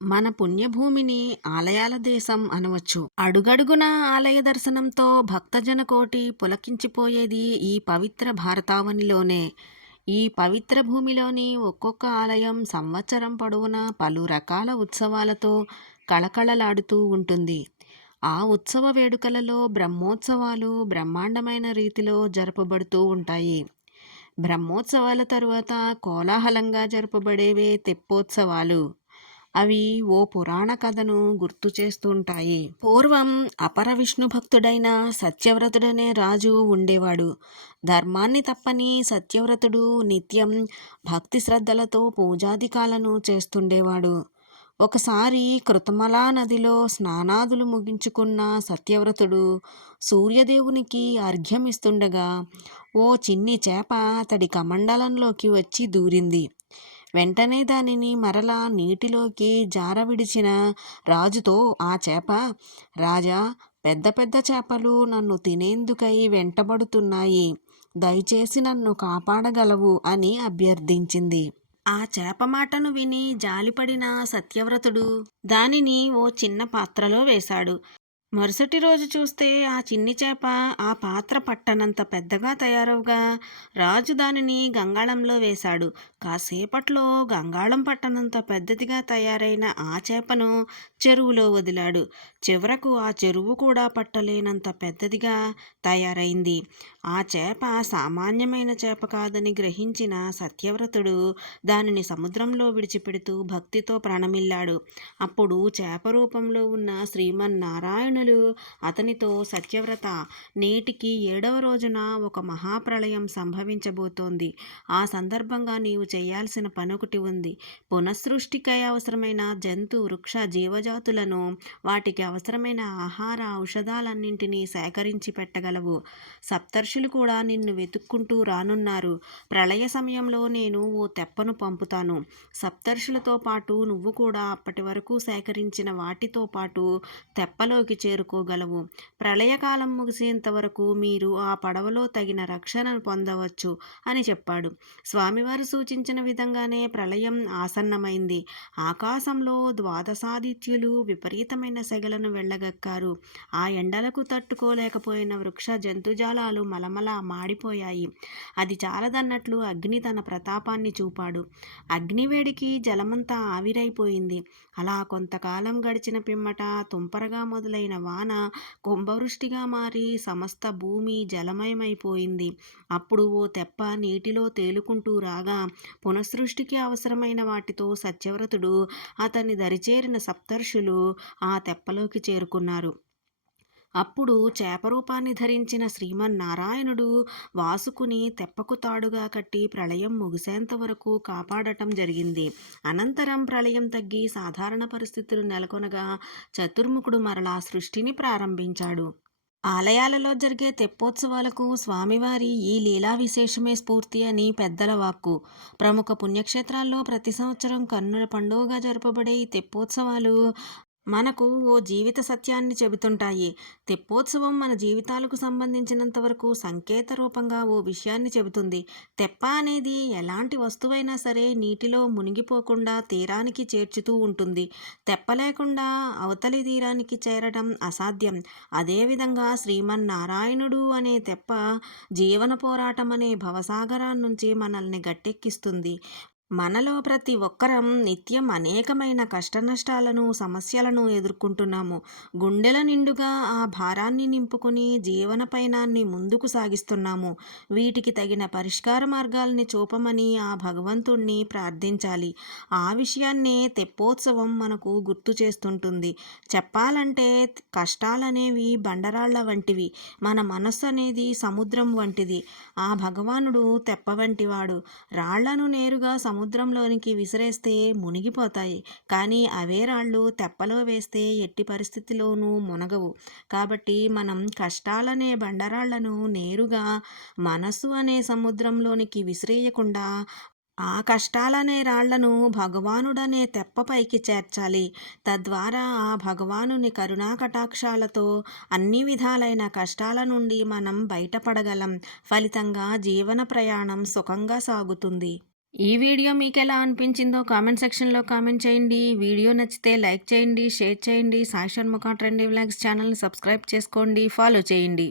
మన పుణ్యభూమిని ఆలయాల దేశం అనవచ్చు. అడుగడుగున ఆలయ దర్శనంతో భక్తజన కోటి పులకించిపోయేది ఈ పవిత్ర భారతావనిలోనే. ఈ పవిత్ర భూమిలోని ఒక్కొక్క ఆలయం సంవత్సరం పొడవునా పలు రకాల ఉత్సవాలతో కళకళలాడుతూ ఉంటుంది. ఆ ఉత్సవ వేడుకలలో బ్రహ్మోత్సవాలు బ్రహ్మాండమైన రీతిలో జరపబడుతూ ఉంటాయి. బ్రహ్మోత్సవాల తరువాత కోలాహలంగా జరపబడేవే తెప్పోత్సవాలు. అవి ఓ పురాణ కథను గుర్తు చేస్తుంటాయి. పూర్వం అపర విష్ణు భక్తుడైన సత్యవ్రతుడనే రాజు ఉండేవాడు. ధర్మాన్ని తప్పని సత్యవ్రతుడు నిత్యం భక్తి శ్రద్ధలతో పూజాధికాలను చేస్తుండేవాడు. ఒకసారి కృతమలా నదిలో స్నానాదులు ముగించుకున్న సత్యవ్రతుడు సూర్యదేవునికి అర్ఘ్యమిస్తుండగా ఓ చిన్ని చేప అతడి కమండలంలోకి వచ్చి దూరింది. వెంటనే దానిని మరలా నీటిలోకి జారవిడిచిన రాజుతో ఆ చేప, రాజా, పెద్ద పెద్ద చేపలు నన్ను తినేందుకై వెంటబడుతున్నాయి, దయచేసి నన్ను కాపాడగలవు అని అభ్యర్థించింది. ఆ చేప మాటను విని జాలిపడిన సత్యవ్రతుడు దానిని ఓ చిన్న పాత్రలో వేశాడు. మరుసటి రోజు చూస్తే ఆ చిన్ని చేప ఆ పాత్ర పట్టనంత పెద్దగా తయారవగా రాజు దానిని గంగాళంలో వేశాడు. కాసేపట్లో గంగాళం పట్టనంత పెద్దదిగా తయారైన ఆ చేపను చెరువులో వదిలాడు. చివరకు ఆ చెరువు కూడా పట్టలేనంత పెద్దదిగా తయారైంది. ఆ చేప సామాన్యమైన చేప కాదని గ్రహించిన సత్యవ్రతుడు దానిని సముద్రంలో విడిచిపెడుతూ భక్తితో ప్రణమిల్లాడు. అప్పుడు చేప రూపంలో ఉన్న శ్రీమన్నారాయణులు అతనితో, సత్యవ్రత, నేటికి 7వ రోజున ఒక మహాప్రళయం సంభవించబోతోంది. ఆ సందర్భంగా నీవు చేయాల్సిన పనొకటి ఉంది. పునఃసృష్టికై అవసరమైన జంతు వృక్ష జీవజాతులను, వాటికి అవసరమైన ఆహార ఔషధాలన్నింటినీ సేకరించి పెట్టగలవు. సప్తర్షులు కూడా నిన్ను వెతుక్కుంటూ రానున్నారు. ప్రళయ సమయంలో నేను ఓ తెప్పను పంపుతాను. సప్తర్షులతో పాటు నువ్వు కూడా అప్పటి వరకు సేకరించిన వాటితో పాటు తెప్పలోకి చేరుకోగలవు. ప్రళయకాలం ముగిసేంత వరకు మీరు ఆ పడవలో తగిన రక్షణను పొందవచ్చు అని చెప్పాడు. స్వామివారు సూచించిన విధంగానే ప్రళయం ఆసన్నమైంది. ఆకాశంలో ద్వాదశాదిత్యులు విపరీతమైన సెగలను వెళ్ళగక్కారు. ఆ ఎండలకు తట్టుకోలేకపోయిన వృక్ష జంతుజాలాలు మలమల మాడిపోయాయి. అది చాలదన్నట్లు అగ్ని తన ప్రతాపాన్ని చూపాడు. అగ్నివేడికి జలమంతా ఆవిరైపోయింది. అలా కొంతకాలం గడిచిన పిమ్మట తుంపరగా మొదలైన వాన కుంభవృష్టిగా మారి సమస్త భూమి జలమయమైపోయింది. అప్పుడు ఓ తెప్ప నీటిలో తేలుకుంటూ రాగా పునఃసృష్టికి అవసరమైన వాటితో సత్యవ్రతుడు, అతన్ని దరిచేరిన సప్తర్షులు ఆ తెప్పలోకి చేరుకున్నారు. అప్పుడు చేపరూపాన్ని ధరించిన శ్రీమన్నారాయణుడు వాసుకుని తెప్పకు తాడుగా కట్టి ప్రళయం ముగిసేంత వరకు కాపాడటం జరిగింది. అనంతరం ప్రళయం తగ్గి సాధారణ పరిస్థితులు నెలకొనగా చతుర్ముఖుడు మరలా సృష్టిని ప్రారంభించాడు. ఆలయాలలో జరిగే తెప్పోత్సవాలకు స్వామివారి ఈ లీలా విశేషమే స్ఫూర్తి అని పెద్దల వాక్కు. ప్రముఖ పుణ్యక్షేత్రాల్లో ప్రతి సంవత్సరం కన్నుల పండుగగా జరపబడే ఈ తెప్పోత్సవాలు మనకు ఓ జీవిత సత్యాన్ని చెబుతుంటాయి. తెప్పోత్సవం మన జీవితాలకు సంబంధించినంత వరకు సంకేత రూపంగా ఓ విషయాన్ని చెబుతుంది. తెప్ప అనేది ఎలాంటి వస్తువైనా సరే నీటిలో మునిగిపోకుండా తీరానికి చేర్చుతూ ఉంటుంది. తెప్ప లేకుండా అవతలి తీరానికి చేరడం అసాధ్యం. అదేవిధంగా శ్రీమన్నారాయణుడు అనే తెప్ప జీవన పోరాటం అనే భవసాగరాన్నించి మనల్ని గట్టెక్కిస్తుంది. మనలో ప్రతి ఒక్కరం నిత్యం అనేకమైన కష్టనష్టాలను, సమస్యలను ఎదుర్కొంటున్నాము. గుండెల నిండుగా ఆ భారాన్ని నింపుకుని జీవన పయనాన్ని ముందుకు సాగిస్తున్నాము. వీటికి తగిన పరిష్కార మార్గాల్ని చూపమని ఆ భగవంతుణ్ణి ప్రార్థించాలి. ఆ విషయాన్నే తెప్పోత్సవం మనకు గుర్తు చేస్తుంటుంది. చెప్పాలంటే కష్టాలనేవి బండరాళ్ల వంటివి. మన మనస్సు అనేది సముద్రం వంటిది. ఆ భగవానుడు తెప్ప వంటివాడు. రాళ్లను నేరుగా సముద్రంలోనికి విసిరేస్తే మునిగిపోతాయి. కానీ అవే రాళ్ళు తెప్పలో వేస్తే ఎట్టి పరిస్థితిలోనూ మునగవు. కాబట్టి మనం కష్టాలనే బండరాళ్లను నేరుగా మనసు అనే సముద్రంలోనికి విసిరేయకుండా ఆ కష్టాలనే రాళ్లను భగవానుడనే తెప్పపైకి చేర్చాలి. తద్వారా ఆ భగవానుని కరుణా కటాక్షాలతో అన్ని విధాలైన కష్టాల నుండి మనం బయటపడగలం. ఫలితంగా జీవన ప్రయాణం సుఖంగా సాగుతుంది. ఈ వీడియో మీకెలా అనిపించిందో కామెంట్ సెక్షన్‌లో కామెంట్ చేయండి. వీడియో నచ్చితే లైక్ చేయండి, షేర్ చేయండి. సాయి షణ్ముఖ ట్రెండీ వ్లాగ్స్ ఛానల్‌ని సబ్స్క్రైబ్ చేసుకోండి, ఫాలో చేయండి.